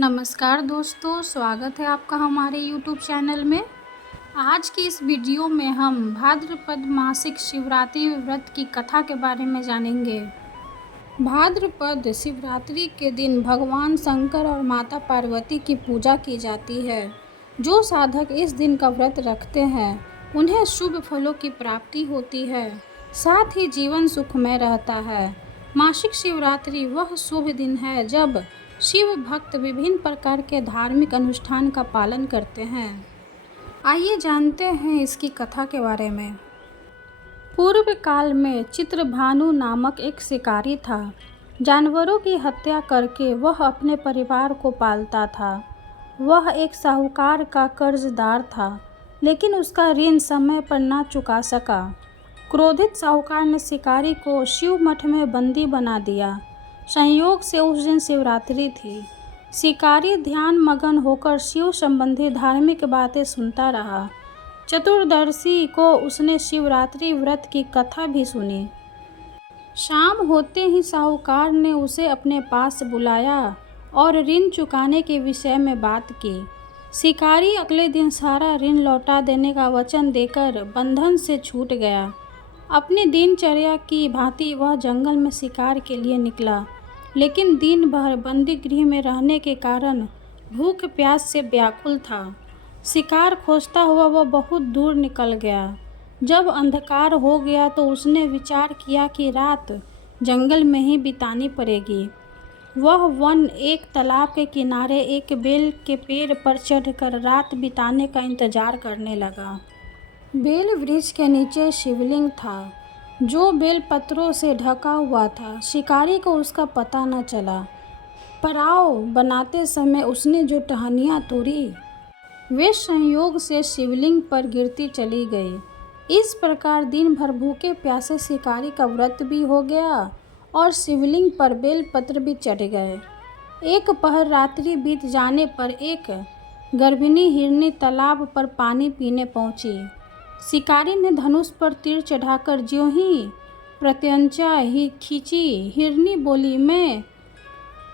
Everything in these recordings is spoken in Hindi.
नमस्कार दोस्तों, स्वागत है आपका हमारे YouTube चैनल में। आज की इस वीडियो में हम भाद्रपद मासिक शिवरात्रि व्रत की कथा के बारे में जानेंगे। भाद्रपद शिवरात्रि के दिन भगवान शंकर और माता पार्वती की पूजा की जाती है। जो साधक इस दिन का व्रत रखते हैं उन्हें शुभ फलों की प्राप्ति होती है, साथ ही जीवन सुखमय रहता है। मासिक शिवरात्रि वह शुभ दिन है जब शिव भक्त विभिन्न प्रकार के धार्मिक अनुष्ठान का पालन करते हैं। आइए जानते हैं इसकी कथा के बारे में। पूर्व काल में चित्रभानु नामक एक शिकारी था। जानवरों की हत्या करके वह अपने परिवार को पालता था। वह एक साहूकार का कर्जदार था, लेकिन उसका ऋण समय पर ना चुका सका। क्रोधित साहूकार ने शिकारी को शिव मठ में बंदी बना दिया। संयोग से उस दिन शिवरात्रि थी। शिकारी ध्यान मगन होकर शिव संबंधी धार्मिक बातें सुनता रहा। चतुर्दशी को उसने शिवरात्रि व्रत की कथा भी सुनी। शाम होते ही साहूकार ने उसे अपने पास बुलाया और ऋण चुकाने के विषय में बात की। शिकारी अगले दिन सारा ऋण लौटा देने का वचन देकर बंधन से छूट गया। अपनी दिनचर्या की भांति वह जंगल में शिकार के लिए निकला, लेकिन दिन भर बंदी गृह में रहने के कारण भूख प्यास से व्याकुल था। शिकार खोजता हुआ वह बहुत दूर निकल गया। जब अंधकार हो गया तो उसने विचार किया कि रात जंगल में ही बितानी पड़ेगी। वह वन एक तालाब के किनारे एक बेल के पेड़ पर चढ़कर रात बिताने का इंतजार करने लगा। बेल वृक्ष के नीचे शिवलिंग था, जो बेल पत्रों से ढका हुआ था। शिकारी को उसका पता न चला। पड़ाव बनाते समय उसने जो टहनियाँ तोड़ी वे संयोग से शिवलिंग पर गिरती चली गई। इस प्रकार दिन भर भूखे प्यासे शिकारी का व्रत भी हो गया और शिवलिंग पर बेल पत्र भी चढ़ गए। एक पहर रात्रि बीत जाने पर एक गर्भिणी हिरनी तालाब पर पानी पीने पहुंची। शिकारी ने धनुष पर तीर चढ़ाकर ज्यों ही प्रत्यंचा ही खींची। हिरनी बोली, मैं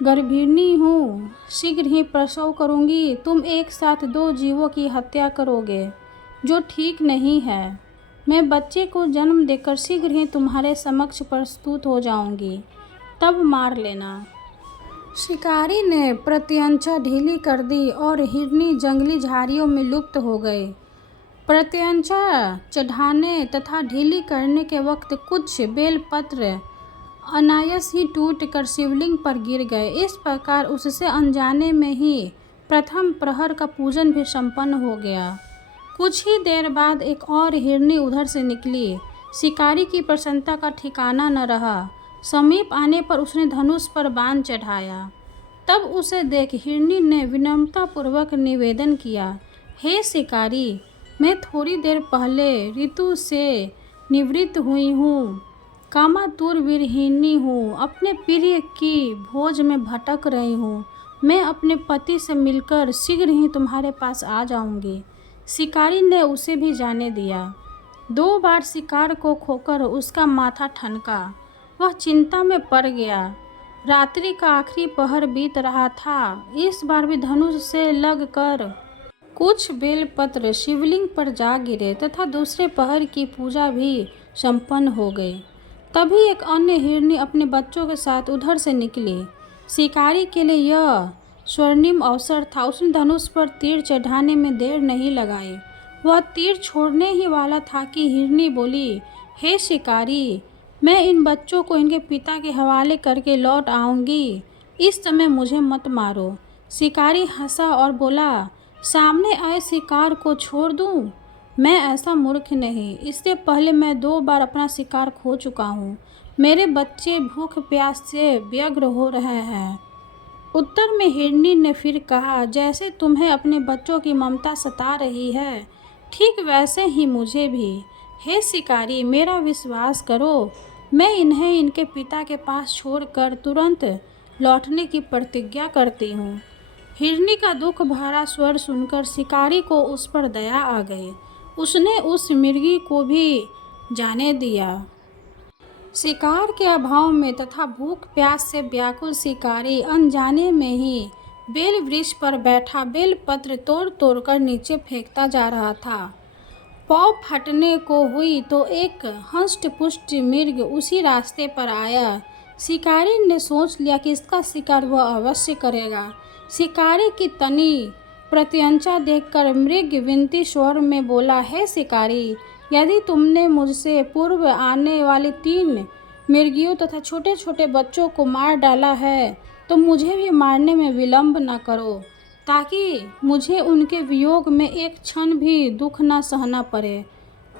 गर्भिणी हूँ, शीघ्र ही प्रसव करूँगी। तुम एक साथ दो जीवों की हत्या करोगे, जो ठीक नहीं है। मैं बच्चे को जन्म देकर शीघ्र ही तुम्हारे समक्ष प्रस्तुत हो जाऊँगी, तब मार लेना। शिकारी ने प्रत्यंचा ढीली कर दी और हिरनी जंगली झाड़ियों में लुप्त हो गई। प्रत्यंचा चढ़ाने तथा ढीली करने के वक्त कुछ बेलपत्र अनायास ही टूटकर शिवलिंग पर गिर गए। इस प्रकार उससे अनजाने में ही प्रथम प्रहर का पूजन भी संपन्न हो गया। कुछ ही देर बाद एक और हिरनी उधर से निकली। शिकारी की प्रसन्नता का ठिकाना न रहा। समीप आने पर उसने धनुष पर बाण चढ़ाया। तब उसे देख हिरनी ने विनम्रतापूर्वक निवेदन किया, हे शिकारी, मैं थोड़ी देर पहले ऋतु से निवृत्त हुई हूँ। कामातुर वीरहिनी हूँ। अपने प्रिय की भोज में भटक रही हूँ। मैं अपने पति से मिलकर शीघ्र ही तुम्हारे पास आ जाऊँगी। शिकारी ने उसे भी जाने दिया। 2 बार शिकार को खोकर उसका माथा ठनका। वह चिंता में पड़ गया। रात्रि का आखिरी पहर बीत रहा था। इस बार भी धनुष से लगकर कुछ बेलपत्र शिवलिंग पर जा गिरे तथा दूसरे पहर की पूजा भी संपन्न हो गई। तभी एक अन्य हिरनी अपने बच्चों के साथ उधर से निकली। शिकारी के लिए यह स्वर्णिम अवसर था। उसने धनुष पर तीर चढ़ाने में देर नहीं लगाई। वह तीर छोड़ने ही वाला था कि हिरनी बोली, हे शिकारी, मैं इन बच्चों को इनके पिता के हवाले करके लौट आऊँगी। इस समय मुझे मत मारो। शिकारी हंसा और बोला, सामने आए शिकार को छोड़ दूं? मैं ऐसा मूर्ख नहीं। इससे पहले मैं 2 बार अपना शिकार खो चुका हूँ। मेरे बच्चे भूख प्यास से व्यग्र हो रहे हैं। उत्तर में हिरनी ने फिर कहा, जैसे तुम्हें अपने बच्चों की ममता सता रही है, ठीक वैसे ही मुझे भी। हे शिकारी, मेरा विश्वास करो, मैं इन्हें इनके पिता के पास छोड़कर तुरंत लौटने की प्रतिज्ञा करती हूँ। हिरनी का दुख भरा स्वर सुनकर शिकारी को उस पर दया आ गई। उसने उस मृगी को भी जाने दिया। शिकार के अभाव में तथा भूख प्यास से व्याकुल शिकारी अनजाने में ही बेल वृक्ष पर बैठा बेलपत्र तोड़ तोड़ कर नीचे फेंकता जा रहा था। पौ फटने को हुई तो एक हष्ट-पुष्ट मृग उसी रास्ते पर आया। शिकारी ने सोच लिया कि इसका शिकार वह अवश्य करेगा। शिकारी की तनी प्रत्यंचा देखकर मृग विनती स्वर में बोला, हे शिकारी, यदि तुमने मुझसे पूर्व आने वाली 3 मृगियों तथा छोटे छोटे बच्चों को मार डाला है तो मुझे भी मारने में विलंब न करो, ताकि मुझे उनके वियोग में एक क्षण भी दुख न सहना पड़े।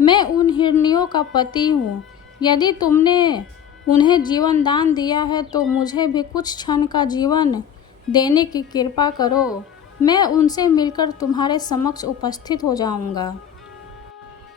मैं उन हिरनियों का पति हूँ। यदि तुमने उन्हें जीवन दान दिया है तो मुझे भी कुछ क्षण का जीवन देने की कृपा करो। मैं उनसे मिलकर तुम्हारे समक्ष उपस्थित हो जाऊंगा।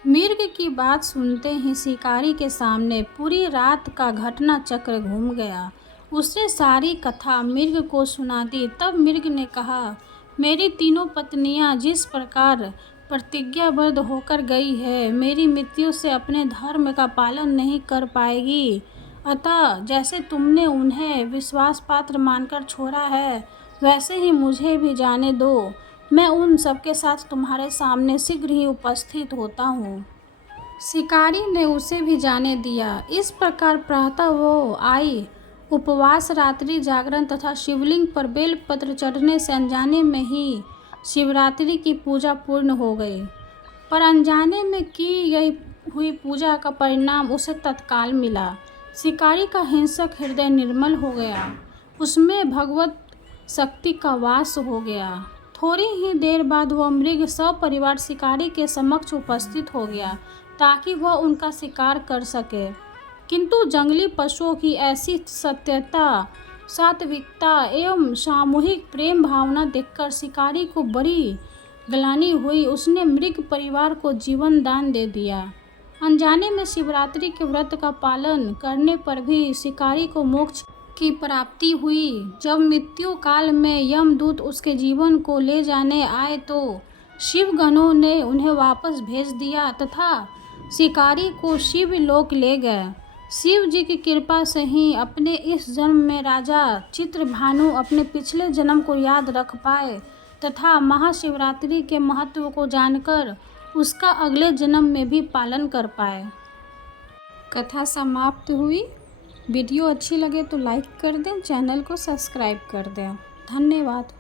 मृग की बात सुनते ही शिकारी के सामने पूरी रात का घटना चक्र घूम गया। उसने सारी कथा मृग को सुना दी। तब मृग ने कहा, मेरी तीनों पत्नियां जिस प्रकार प्रतिज्ञाबद्ध होकर गई है, मेरी मृत्यु से अपने धर्म का पालन नहीं कर पाएगी। अतः जैसे तुमने उन्हें विश्वास पात्र मानकर छोड़ा है, वैसे ही मुझे भी जाने दो। मैं उन सबके साथ तुम्हारे सामने शीघ्र ही उपस्थित होता हूँ। शिकारी ने उसे भी जाने दिया। इस प्रकार प्रातः वो आई। उपवास, रात्रि जागरण तथा शिवलिंग पर बेलपत्र चढ़ने से अनजाने में ही शिवरात्रि की पूजा पूर्ण हो गई। पर अनजाने में की गई हुई पूजा का परिणाम उसे तत्काल मिला। शिकारी का हिंसक हृदय निर्मल हो गया। उसमें भगवत शक्ति का वास हो गया। थोड़ी ही देर बाद वह मृग सपरिवार शिकारी के समक्ष उपस्थित हो गया ताकि वह उनका शिकार कर सके। किंतु जंगली पशुओं की ऐसी सत्यता, सात्विकता एवं सामूहिक प्रेम भावना देखकर शिकारी को बड़ी ग्लानि हुई। उसने मृग परिवार को जीवन दान दे दिया। अनजाने में शिवरात्रि के व्रत का पालन करने पर भी शिकारी को मोक्ष की प्राप्ति हुई। जब मृत्यु काल में यमदूत उसके जीवन को ले जाने आए तो शिवगणों ने उन्हें वापस भेज दिया तथा शिकारी को शिवलोक ले गए। शिव जी की कृपा से ही अपने इस जन्म में राजा चित्रभानु अपने पिछले जन्म को याद रख पाए तथा महाशिवरात्रि के महत्व को जानकर उसका अगले जन्म में भी पालन कर पाए। कथा समाप्त हुई। वीडियो अच्छी लगे तो लाइक कर दें, चैनल को सब्सक्राइब कर दें। धन्यवाद।